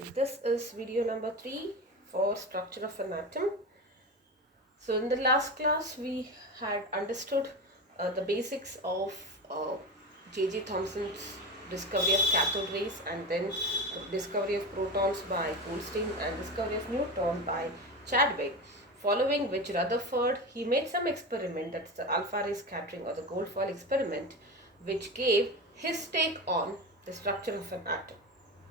Okay, this is video number 3 for structure of an atom. So in the last class we had understood the basics of J.J. Thomson's discovery of cathode rays, and then the discovery of protons by Goldstein and discovery of neutron by Chadwick. Following which Rutherford, he made some experiment, that's the alpha ray scattering or the gold foil experiment, which gave his take on the structure of an atom.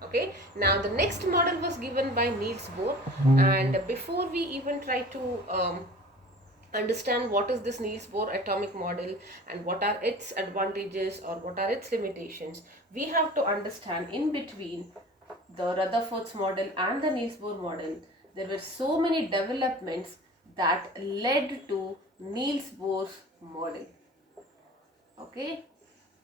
Okay, now the next model was given by Niels Bohr, and before we even try to understand what is this Niels Bohr atomic model and what are its advantages or what are its limitations, we have to understand in between the Rutherford's model and the Niels Bohr model, there were so many developments that led to Niels Bohr's model. Okay,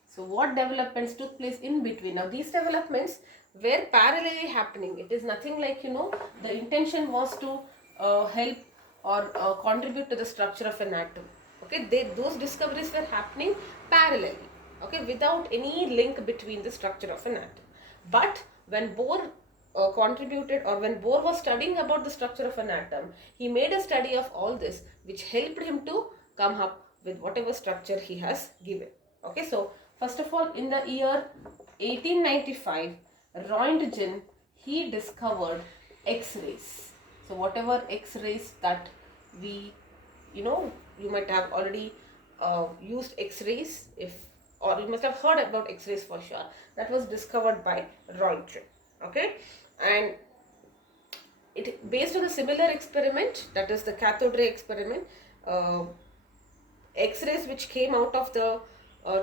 so what developments took place in between? Now these developments were parallelly happening. It is nothing like, the intention was to help or contribute to the structure of an atom. Okay, those discoveries were happening parallelly. Okay, without any link between the structure of an atom. But when Bohr contributed, or when Bohr was studying about the structure of an atom, he made a study of all this, which helped him to come up with whatever structure he has given. Okay, so first of all, in the year 1895, Roentgen, he discovered X-rays. So whatever X-rays that we, you might have already used X-rays, or you must have heard about X-rays for sure. That was discovered by Roentgen. Okay, and it based on a similar experiment, that is the cathode ray experiment. X-rays which came out of the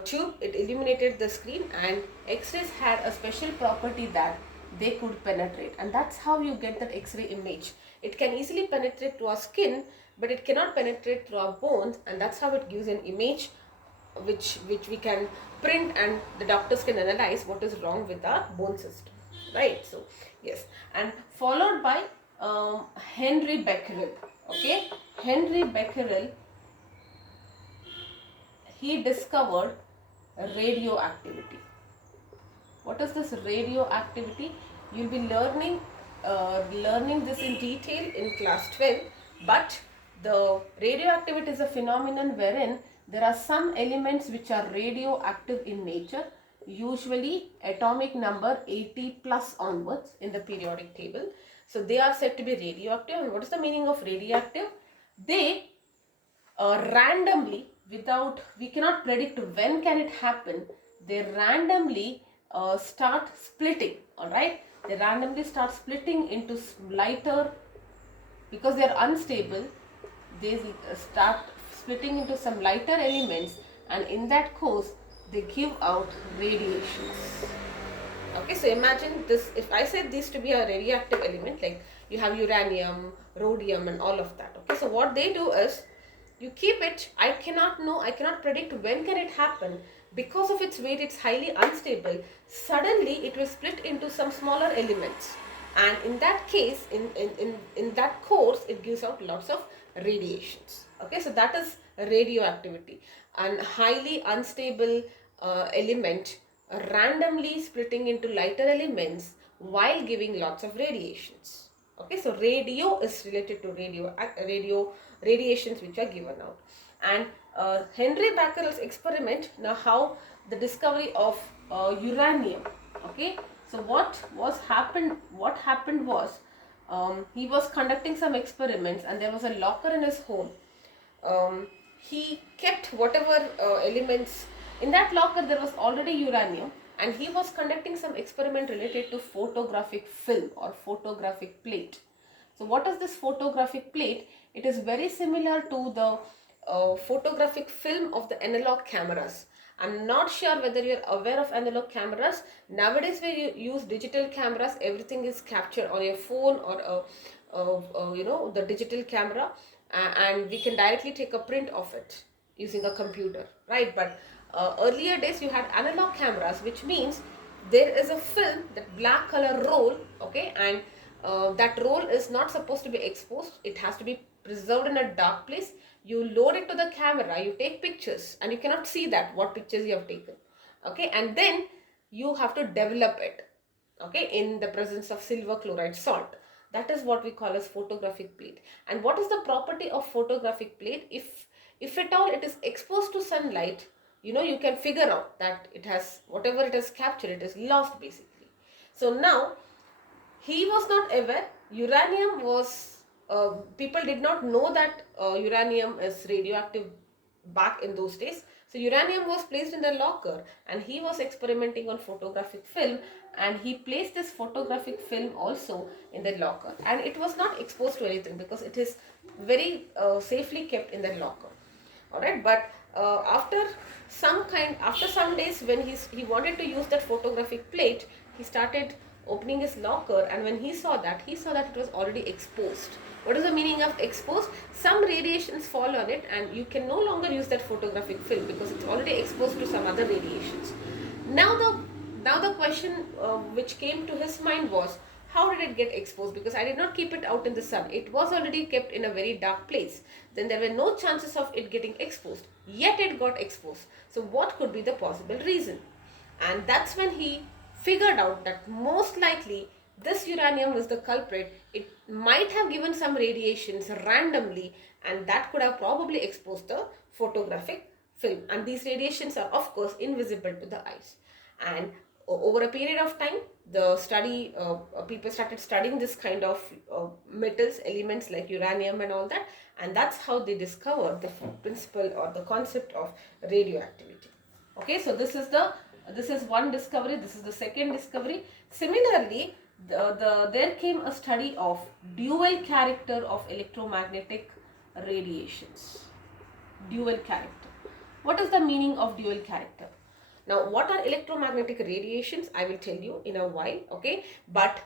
tube, it illuminated the screen, and X-rays had a special property that they could penetrate, and that's how you get that X-ray image. It can easily penetrate to our skin, but it cannot penetrate through our bones, and that's how it gives an image which we can print, and the doctors can analyze what is wrong with our bone system, right? So yes, and followed by Henry Becquerel. Okay, Henry Becquerel, he discovered radioactivity. What is this radioactivity? You'll be learning this in detail in class 12. But the radioactivity is a phenomenon wherein there are some elements which are radioactive in nature, usually atomic number 80 plus onwards in the periodic table. So they are said to be radioactive. And what is the meaning of radioactive? They randomly, we cannot predict when can it happen, they randomly start splitting. All right, they randomly start splitting into lighter, because they are unstable, they start splitting into some lighter elements, and in that course they give out radiations. Okay, so imagine this, if I said this to be a radioactive element, like you have uranium, rhodium and all of that. Okay, so what they do is, you keep it, I cannot predict when can it happen, because of its weight, it's highly unstable. Suddenly it will split into some smaller elements, and in that case, in that course, it gives out lots of radiations. Okay, so that is radioactivity, and highly unstable element randomly splitting into lighter elements while giving lots of radiations. Okay, so radio is related to radiations which are given out. And Henry Becquerel's experiment, now how the discovery of uranium. Okay, so what happened was, he was conducting some experiments, and there was a locker in his home. He kept whatever elements in that locker. There was already uranium, and he was conducting some experiment related to photographic film or photographic plate. So what is this photographic plate? It is very similar to the photographic film of the analog cameras. I'm not sure whether you're aware of analog cameras. Nowadays when you use digital cameras, everything is captured on your phone or the digital camera, and we can directly take a print of it using a computer, right? But earlier days you had analog cameras, which means there is a film, that black color roll, okay, and that roll is not supposed to be exposed. It has to be preserved in a dark place. You load it to the camera, you take pictures, and you cannot see that what pictures you have taken. Okay, and then you have to develop it. okay, in the presence of silver chloride salt. That is what we call as photographic plate. And what is the property of photographic plate? If at all it is exposed to sunlight, you can figure out that it has, whatever it has captured, it is lost basically. So now he was not aware uranium was, people did not know that uranium is radioactive back in those days. So uranium was placed in the locker, and he was experimenting on photographic film, and he placed this photographic film also in the locker, and it was not exposed to anything because it is very safely kept in the locker. All right, but after some days, when he wanted to use that photographic plate, he started opening his locker, and when he saw that it was already exposed. What is the meaning of exposed? Some radiations fall on it, and you can no longer use that photographic film because it's already exposed to some other radiations. Now the question which came to his mind was, how did it get exposed? Because I did not keep it out in the sun. It was already kept in a very dark place. Then there were no chances of it getting exposed. Yet it got exposed. So what could be the possible reason? And that's when he figured out that most likely this uranium was the culprit. It might have given some radiations randomly, and that could have probably exposed the photographic film. And these radiations are of course invisible to the eyes. And over a period of time, the study people started studying this kind of metals, elements like uranium and all that, and that's how they discovered the principle or the concept of radioactivity. Okay, so this is one discovery. This is the second discovery. Similarly, there came a study of dual character of electromagnetic radiations. Dual character. What is the meaning of dual character? Now, what are electromagnetic radiations? I will tell you in a while, okay? But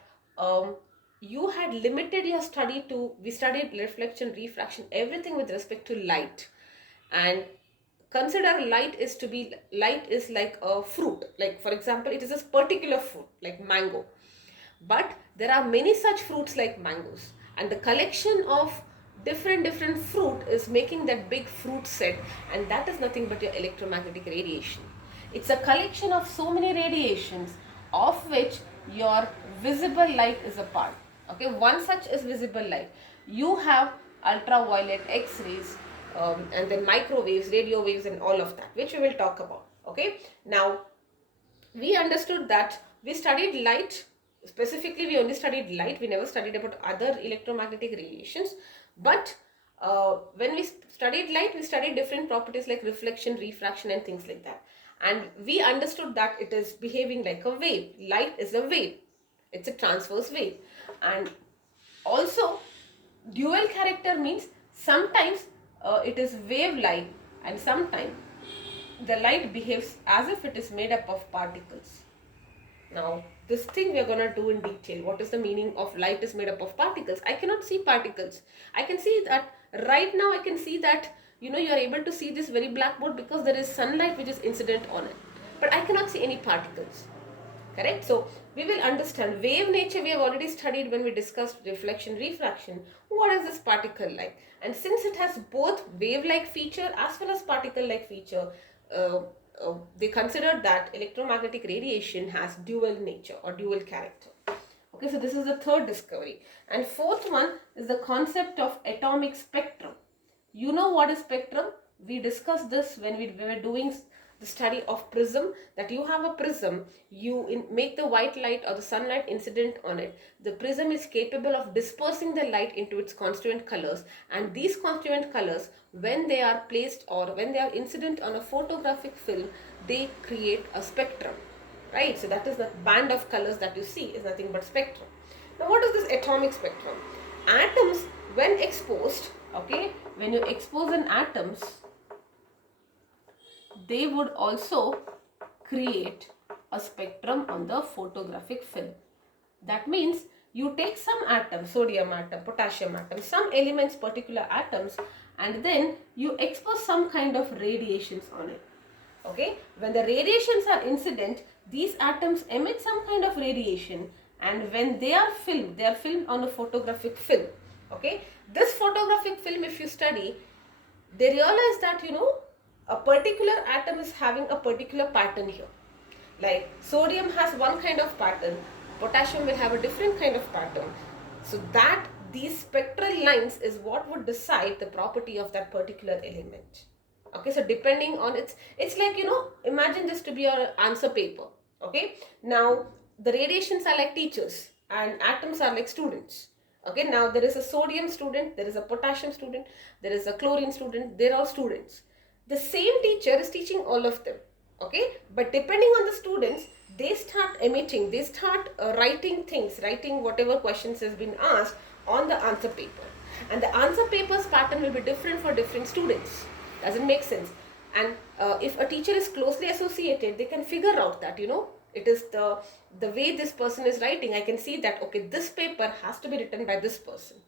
you had limited your study to, we studied reflection, refraction, everything with respect to light. And consider light is like a fruit. Like, for example, it is a particular fruit, like mango. But there are many such fruits like mangoes. And the collection of different fruit is making that big fruit set. And that is nothing but your electromagnetic radiation. It's a collection of so many radiations, of which your visible light is a part. Okay, one such is visible light. You have ultraviolet, X-rays, and then microwaves, radio waves, and all of that, which we will talk about. Okay, now we understood that we studied light. Specifically, we only studied light. We never studied about other electromagnetic radiations. But when we studied light, we studied different properties like reflection, refraction, and things like that. And we understood that it is behaving like a wave. Light is a wave. It's a transverse wave. And also, dual character means sometimes it is wave-like, and sometimes the light behaves as if it is made up of particles. Now, this thing we are going to do in detail. What is the meaning of light is made up of particles? I cannot see particles. I can see that right now. I can see that you are able to see this very black board because there is sunlight which is incident on it. But I cannot see any particles. Correct? So we will understand wave nature. We have already studied when we discussed reflection, refraction. What is this particle like? And since it has both wave-like feature as well as particle-like feature, they considered that electromagnetic radiation has dual nature or dual character. Okay, so this is the third discovery. And fourth one is the concept of atomic spectrum. You know what is spectrum? We discussed this when we were doing the study of prism, that you have a prism, you make the white light or the sunlight incident on it. The prism is capable of dispersing the light into its constituent colors, and these constituent colors, when they are placed or when they are incident on a photographic film, they create a spectrum, right? So that is the band of colors that you see is nothing but spectrum. Now what is this atomic spectrum? Atoms, when exposed, okay, when you expose an atoms, they would also create a spectrum on the photographic film. That means you take some atoms, sodium atom, potassium atom, some elements, particular atoms, and then you expose some kind of radiations on it. Okay, when the radiations are incident, these atoms emit some kind of radiation, and when they are filmed on a photographic film. Okay, this photographic film, if you study, they realize that a particular atom is having a particular pattern here. Like sodium has one kind of pattern, Potassium will have a different kind of pattern. So that these spectral lines is what would decide the property of that particular element. Okay, so depending on it's like, imagine this to be your answer paper. Okay, now the radiations are like teachers and atoms are like students. Okay, now there is a sodium student, there is a potassium student, there is a chlorine student, they're all students. The same teacher is teaching all of them. Okay, but depending on the students, they start emitting, they start writing things, writing whatever questions has been asked on the answer paper, and the answer paper's pattern will be different for different students. Doesn't make sense. And if a teacher is closely associated, they can figure out that, it is the way this person is writing. I can see that, okay, this paper has to be written by this person.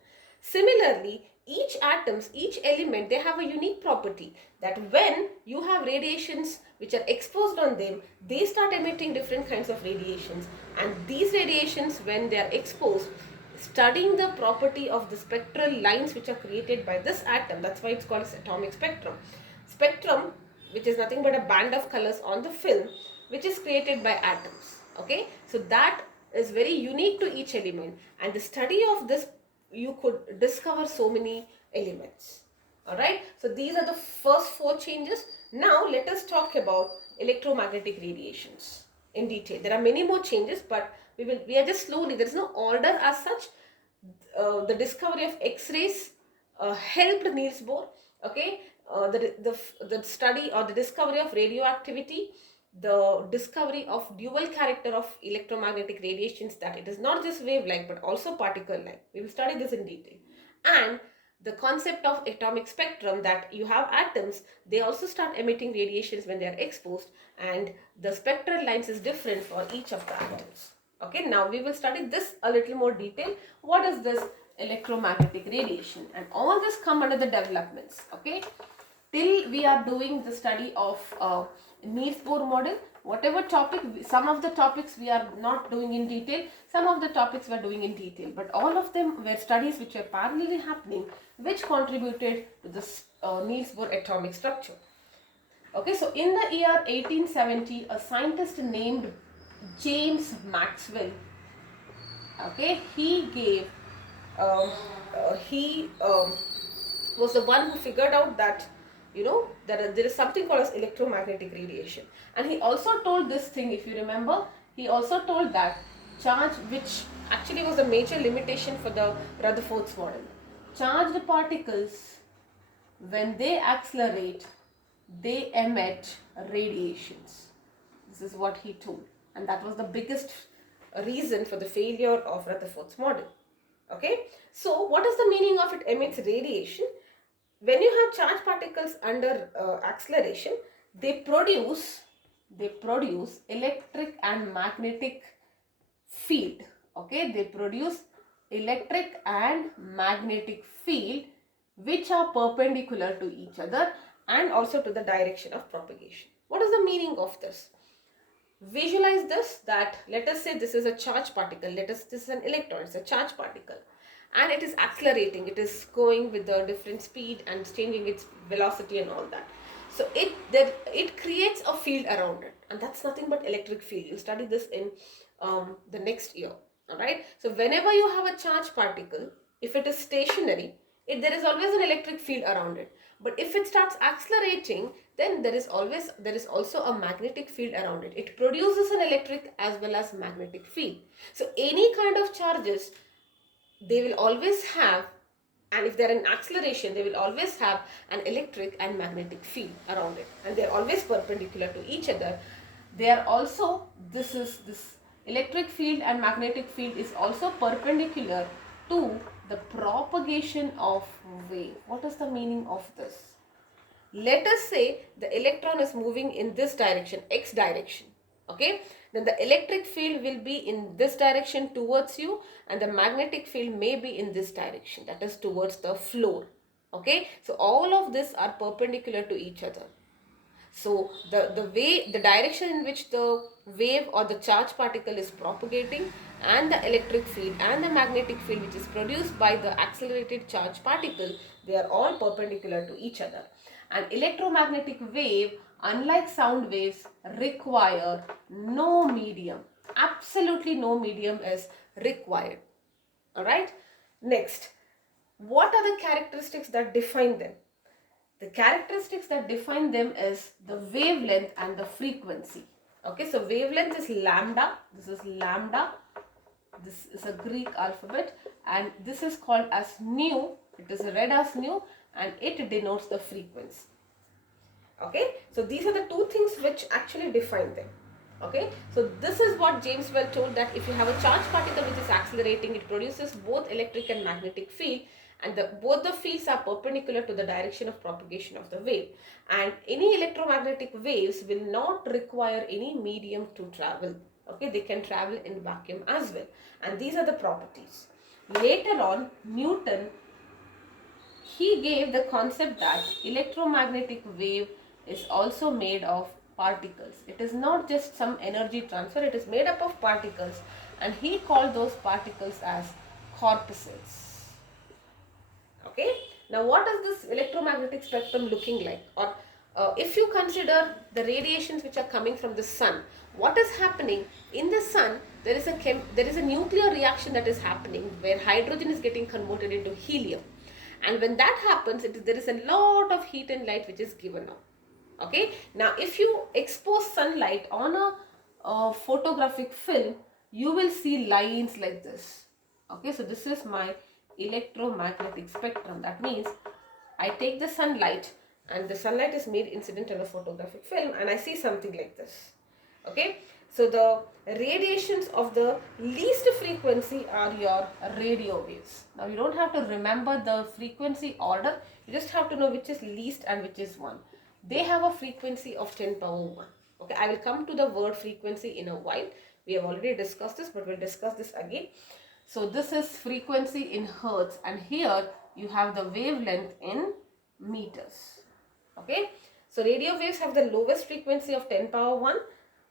Similarly, each atoms, each element, they have a unique property that when you have radiations which are exposed on them, they start emitting different kinds of radiations, and these radiations, when they are exposed, studying the property of the spectral lines which are created by this atom, that's why it's called as atomic spectrum, which is nothing but a band of colors on the film which is created by atoms. Okay, so that is very unique to each element, and the study of this, you could discover so many elements. All right, so these are the first 4 changes. Now let us talk about electromagnetic radiations in detail. There are many more changes, but we are just slowly, there is no order as such. The discovery of X-rays helped Niels Bohr. Okay, the study or the discovery of radioactivity, the discovery of dual character of electromagnetic radiations, that it is not just wave-like but also particle-like. We will study this in detail. And the concept of atomic spectrum, that you have atoms, they also start emitting radiations when they are exposed, and the spectral lines is different for each of the atoms. Okay, now we will study this a little more detail. What is this electromagnetic radiation? And all this come under the developments. Okay, till we are doing the study of Niels Bohr model, whatever topic, some of the topics we are not doing in detail, some of the topics we are doing in detail, but all of them were studies which were parallelly happening, which contributed to this Niels Bohr atomic structure. Okay, so in the year 1870, a scientist named James Maxwell, okay, he was the one who figured out that, that there is something called as electromagnetic radiation. And he also told this thing, if you remember, he also told that charge, which actually was the major limitation for the Rutherford's model. Charged particles, when they accelerate, they emit radiations. This is what he told. And that was the biggest reason for the failure of Rutherford's model. Okay, so what is the meaning of it emits radiation? When you have charged particles under acceleration, they produce electric and magnetic field. Okay, they produce electric and magnetic field which are perpendicular to each other and also to the direction of propagation. What is the meaning of this? Visualize this, that let us say this is a charged particle, this is an electron, it's a charged particle, and it is accelerating, it is going with a different speed and changing its velocity and all that. So it creates a field around it, and that's nothing but electric field. You study this in the next year. All right, so whenever you have a charged particle, if it is stationary, there is always an electric field around it. But if it starts accelerating, then there is also a magnetic field around it. It produces an electric as well as magnetic field. So any kind of charges, they will always have, and if they're in acceleration, they will always have an electric and magnetic field around it, and they're always perpendicular to each other. They are also, this electric field and magnetic field is also perpendicular to the propagation of wave. What is the meaning of this? Let us say the electron is moving in this direction, x direction. Okay, then the electric field will be in this direction towards you, and the magnetic field may be in this direction, that is towards the floor. Okay, so all of this are perpendicular to each other. So the direction in which the wave or the charged particle is propagating, and the electric field and the magnetic field which is produced by the accelerated charged particle, they are all perpendicular to each other. An electromagnetic wave, unlike sound waves, require no medium, absolutely no medium is required. Alright, next, what are the characteristics that define them? The characteristics that define them is the wavelength and the frequency. Okay, so wavelength is lambda, this is lambda, this is a Greek alphabet, and this is called as nu, it is read as nu, and it denotes the frequency. Okay, so these are the two things which actually define them. Okay, so this is what James Webb told, that if you have a charged particle which is accelerating, it produces both electric and magnetic field, and both the fields are perpendicular to the direction of propagation of the wave, and any electromagnetic waves will not require any medium to travel. Okay, they can travel in vacuum as well, and these are the properties. Later on, Newton, he gave the concept that electromagnetic wave is also made of particles. It is not just some energy transfer, it is made up of particles, and he called those particles as corpuscles. Okay, now what is this electromagnetic spectrum looking like? Or if you consider the radiations which are coming from the sun, what is happening in the sun? There is a nuclear reaction that is happening where hydrogen is getting converted into helium, and when that happens, there is a lot of heat and light which is given out. Okay, now if you expose sunlight on a photographic film, you will see lines like this. Okay, so this is my electromagnetic spectrum. That means I take the sunlight, and the sunlight is made incident on a photographic film, and I see something like this. Okay, so the radiations of the least frequency are your radio waves. Now you don't have to remember the frequency order, you just have to know which is least and which is 1. They have a frequency of 10 power 1. Okay, I will come to the word frequency in a while. We have already discussed this, but we'll discuss this again. So this is frequency in hertz, and here you have the wavelength in meters. Okay, so radio waves have the lowest frequency of 10 power 1.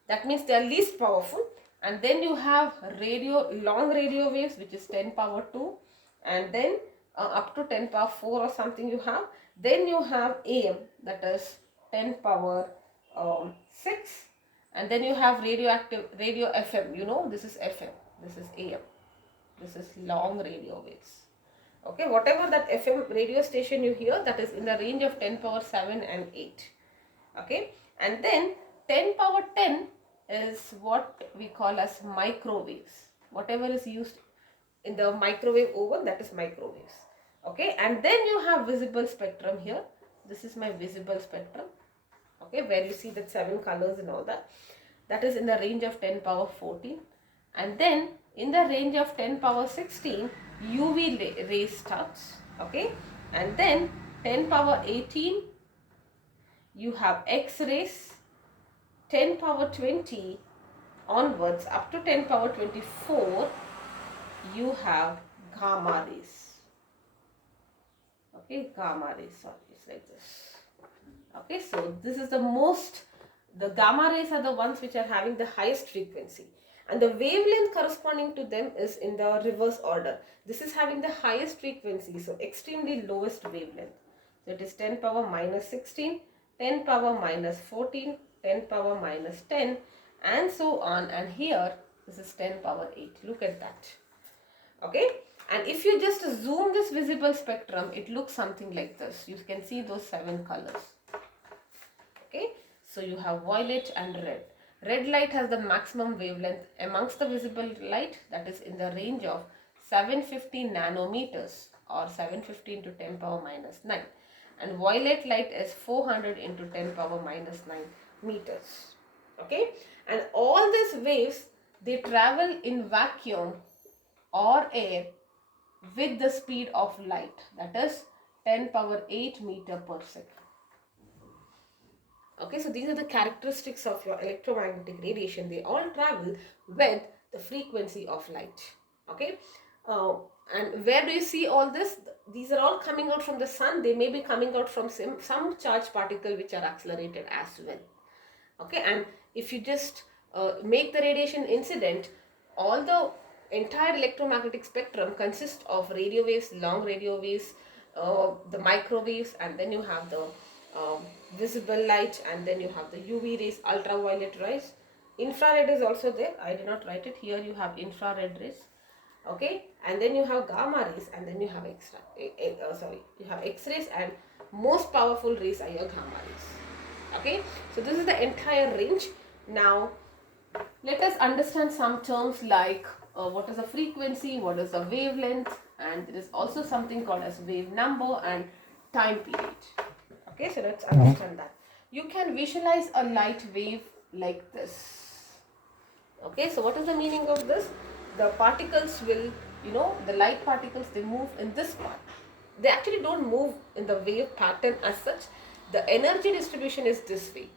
That means they are least powerful. And then you have long radio waves, which is 10 power 2, and then up to 10 power 4 or something you have. Then you have AM, that is 10 power 6, and then you have radio FM. You know, this is FM, this is AM, this is long radio waves. Okay, whatever that FM radio station you hear, that is in the range of 10 power 7 and 8. Okay, and then 10 power 10 is what we call as microwaves. Whatever is used in the microwave oven, that is microwaves. Okay, and then you have visible spectrum here. This is my visible spectrum. Okay, where you see that 7 colors and all that. That is in the range of 10 power 14. And then in the range of 10 power 16, UV rays starts. Okay, and then 10 power 18, you have X-rays. 10 power 20 onwards up to 10 power 24, you have gamma rays. Okay, gamma rays, sorry, it's like this. Okay, so this is the gamma rays are the ones which are having the highest frequency, and the wavelength corresponding to them is in the reverse order. This is having the highest frequency, so extremely lowest wavelength. So it is 10 power minus 16, 10 power minus 14, 10 power minus 10, and so on. And here this is 10 power 8. Look at that. Okay, and if you just zoom this visible spectrum, it looks something like this. You can see those 7 colors. Okay, so you have violet and red. Red light has the maximum wavelength amongst the visible light, that is in the range of 750 nanometers or 750 into 10 power minus 9. And violet light is 400 into 10 power minus 9 meters. Okay, and all these waves, they travel in vacuum or air with the speed of light, that is 10 power 8 meter per second. Okay, so these are the characteristics of your electromagnetic radiation. They all travel with the frequency of light. Okay, and where do you see all this? These are all coming out from the sun. They may be coming out from some charged particle which are accelerated as well. Okay, and if you just make the radiation incident, all the entire electromagnetic spectrum consists of radio waves, long radio waves, the microwaves, and then you have the visible light, and then you have the UV rays, ultraviolet rays, Infrared is also there. I did not write it here. You have infrared rays, okay, and then you have gamma rays, and then you have you have X-rays, and most powerful rays are your gamma rays. Okay, so this is the entire range. Now let us understand some terms like what is a frequency, what is a wavelength, and there is also something called as wave number and time period. Okay, so let's understand that. You can visualize a light wave like this. Okay, so what is the meaning of this? The particles will, the light particles, they move in this part. They actually don't move in the wave pattern as such. The energy distribution is this way.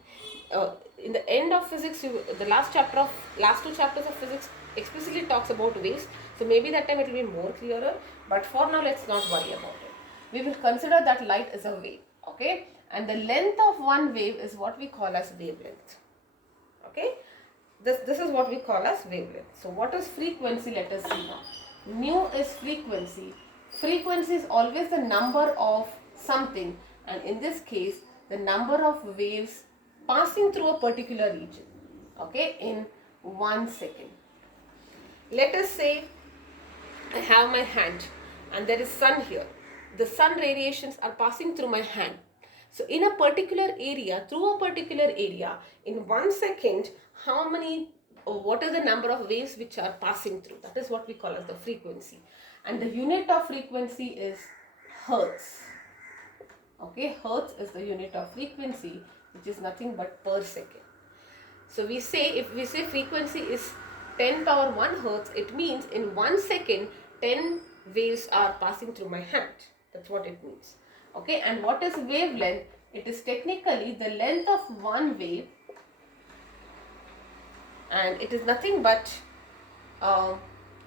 In the end of physics, the last two chapters of physics explicitly talks about waves. So maybe that time it will be more clearer. But for now, let's not worry about it. We will consider that light is a wave. Okay, and the length of one wave is what we call as wavelength. Okay, this is what we call as wavelength. So what is frequency? Let us see now. Nu is frequency. Frequency is always the number of something, and in this case the number of waves passing through a particular region, okay, in 1 second. Let us say I have my hand and there is sun here. The sun radiations are passing through my hand. So in a particular area, through a particular area, in 1 second, what is the number of waves which are passing through? That is what we call as the frequency. And the unit of frequency is hertz. Okay, hertz is the unit of frequency, which is nothing but per second. So if we say frequency is 10 power 1 hertz, it means in 1 second, 10 waves are passing through my hand. That's what it means. Okay, and what is wavelength? It is technically the length of one wave, and it is nothing but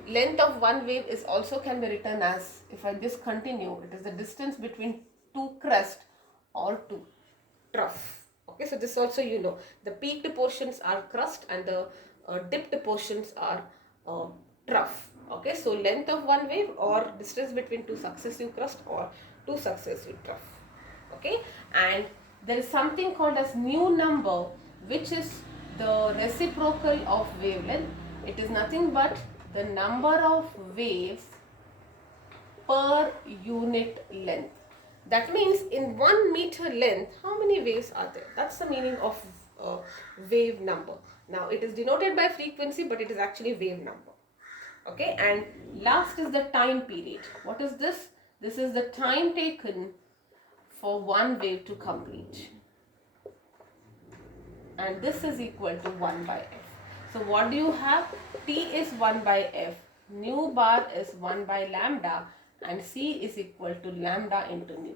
length of one wave is also can be written as, if I just continue, it is the distance between two crest or two trough. Okay, so this also the peaked portions are crust and the dipped portions are trough. Okay, so length of one wave or distance between two successive crust or two successive trough. Okay, and there is something called as mu number, which is the reciprocal of wavelength. It is nothing but the number of waves per unit length. That means in 1 meter length, how many waves are there? That's the meaning of wave number. Now it is denoted by frequency, but it is actually wave number. Okay, and last is the time period. What is this? This is the time taken for one wave to complete. And this is equal to 1 by f. So what do you have? T is 1 by f, nu bar is 1 by lambda, and c is equal to lambda into nu.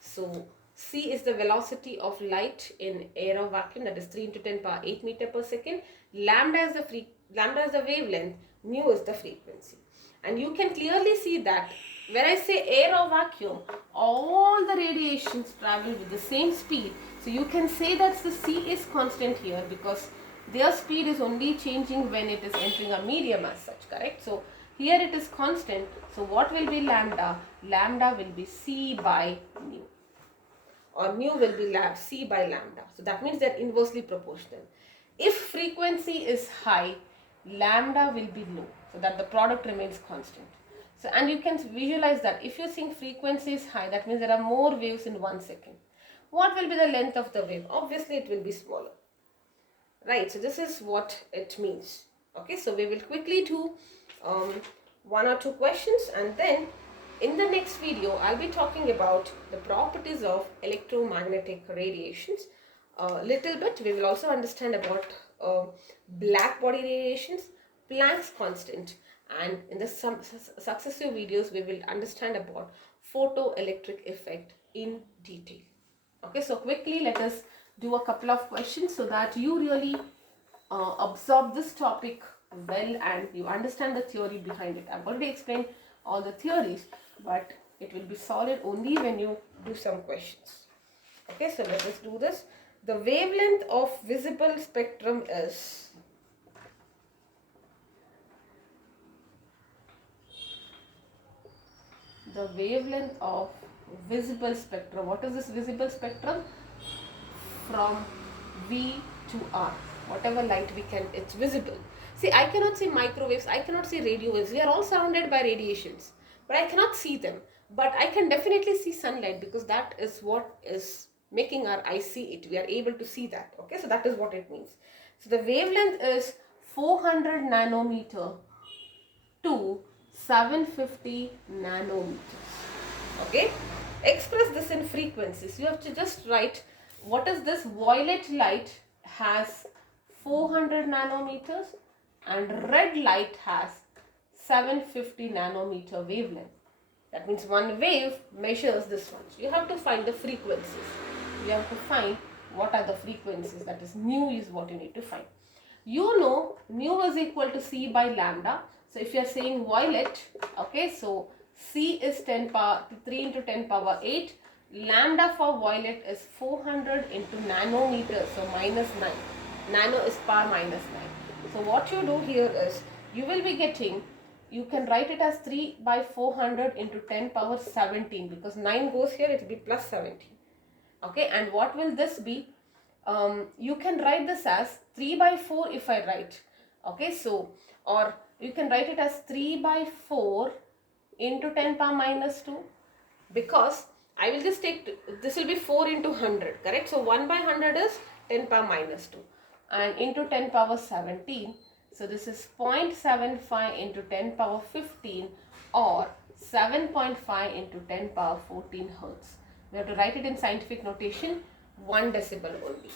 So c is the velocity of light in air or vacuum, that is 3 into 10 power 8 meter per second. Lambda is the wavelength, nu is the frequency. And you can clearly see that when I say air or vacuum, all the radiations travel with the same speed. So you can say that the c is constant here because their speed is only changing when it is entering a medium as such, correct? So here it is constant. So what will be lambda? Lambda will be c by nu, or mu will be c by lambda. So that means they are inversely proportional. If frequency is high, lambda will be low, so that the product remains constant. So, and you can visualize that if you think frequency is high, that means there are more waves in 1 second. What will be the length of the wave? Obviously it will be smaller, right? So this is what it means. Okay, so we will quickly do 1 or 2 questions, and then in the next video I'll be talking about the properties of electromagnetic radiations. Little bit we will also understand about black body radiations, Planck's constant, and in the successive videos we will understand about photoelectric effect in detail. Okay, so quickly let us do a couple of questions so that you really absorb this topic well and you understand the theory behind it. I've already explained all the theories, but it will be solid only when you do some questions. Okay, so let us do this. The wavelength of visible spectrum is the wavelength of visible spectrum. What is this visible spectrum? From V to R. whatever light we can, it's visible. See, I cannot see microwaves, I cannot see radio waves. We are all surrounded by radiations, but I cannot see them. But I can definitely see sunlight, because that is what is making our eyes see it. We are able to see that. Okay, so that is what it means. So the wavelength is 400 nanometer to 750 nanometers. Okay, express this in frequencies. You have to just write what is this. Violet light has 400 nanometers and red light has 750 nanometer wavelength. That means one wave measures this one. So you have to find the frequencies. You have to find what are the frequencies. That is, mu is what you need to find. You know mu is equal to C by lambda. So if you are saying violet, okay, so C is 3 into 10 power 8. Lambda for violet is 400 into nanometers, so minus 9. Nano is power minus 9. So what you do here is, you will be getting, you can write it as 3 by 400 into 10 power 17, because 9 goes here, it will be plus 17. Okay, and what will this be? You can write this as 3 by 4 if I write. Okay, so, or you can write it as 3 by 4 into 10 power minus 2, because I will just take, this will be 4 into 100, correct? So 1 by 100 is 10 power minus 2, and into 10 power 17. So this is 0.75 into 10 power 15, or 7.5 into 10 power 14 hertz. We have to write it in scientific notation, 1 decibel only.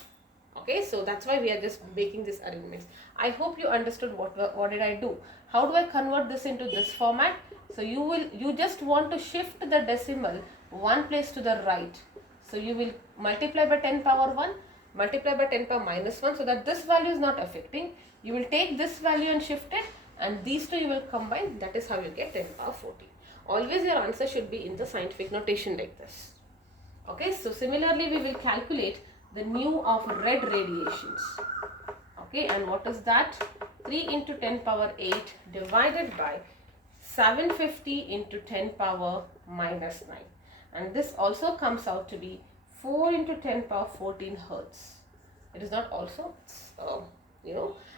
Okay, so that's why we are just making this arrangements. I hope you understood what did I do. How do I convert this into this format? So you just want to shift the decimal one place to the right. So you will multiply by 10 power 1, multiply by 10 power minus 1, so that this value is not affecting. You will take this value and shift it, and these two you will combine. That is how you get 10 power 14. Always your answer should be in the scientific notation like this. Okay, so similarly we will calculate the nu of red radiations. Okay, and what is that? 3 into 10 power 8 divided by 750 into 10 power minus 9. And this also comes out to be 4 into 10 power 14 hertz. It is not also,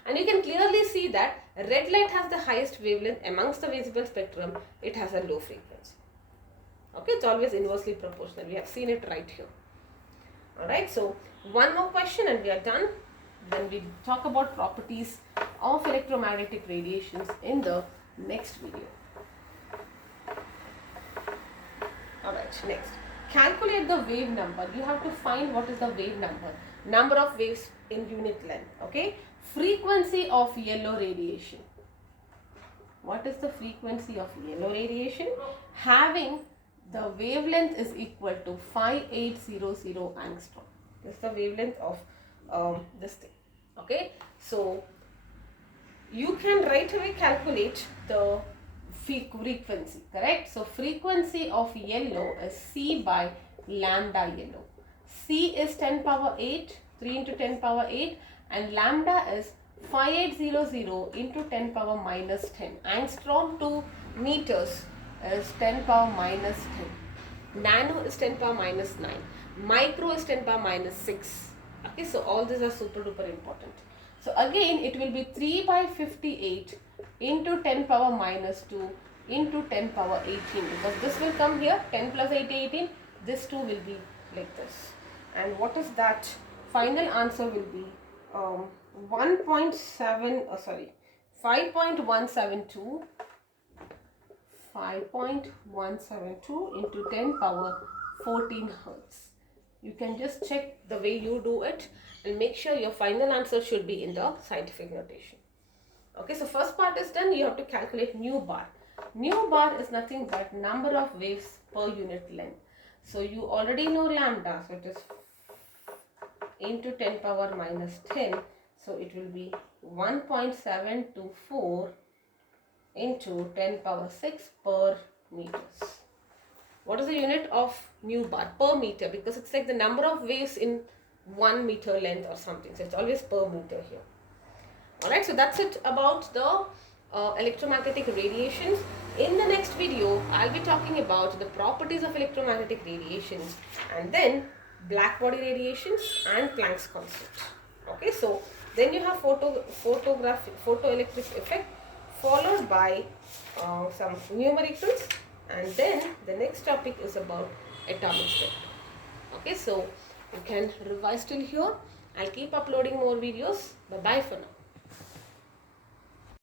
and you can clearly see that red light has the highest wavelength amongst the visible spectrum. It has a low frequency. Okay, it's always inversely proportional. We have seen it right here. Alright, so one more question and we are done. Then we talk about properties of electromagnetic radiations in the next video. Alright, next. Calculate the wave number. You have to find what is the wave number. Number of waves in unit length. Okay. Frequency of yellow radiation. What is the frequency of yellow radiation? Having the wavelength is equal to 5800 angstrom. This is the wavelength of this thing. Okay. So you can right away calculate the frequency, correct? So frequency of yellow is C by lambda yellow. C is 10 power 8, 3 into 10 power 8, and lambda is 5800 into 10 power minus 10. Angstrom to meters is 10 power minus 10. Nano is 10 power minus 9. Micro is 10 power minus 6. Okay, so all these are super duper important. So again it will be 3 by 58 into 10 power minus 2 into 10 power 18, because this will come here, 10 plus 8 18, this 2 will be like this. And what is that? Final answer will be 5.172 into 10 power 14 hertz. You can just check the way you do it and make sure your final answer should be in the scientific notation. Okay, so first part is done. You have to calculate nu bar. Nu bar is nothing but number of waves per unit length. So you already know lambda, so it is into 10 power minus 10. So it will be 1.724 into 10 power 6 per meters. What is the unit of nu bar? Per meter, because it's like the number of waves in 1 meter length or something. So it's always per meter here. Alright, so that's it about the electromagnetic radiations. In the next video, I'll be talking about the properties of electromagnetic radiations, and then black body radiations and Planck's constant. Okay, so Then you have photoelectric effect, followed by some numericals, and then the next topic is about atomic spectrum. Okay, so you can revise till here. I'll keep uploading more videos. Bye bye for now.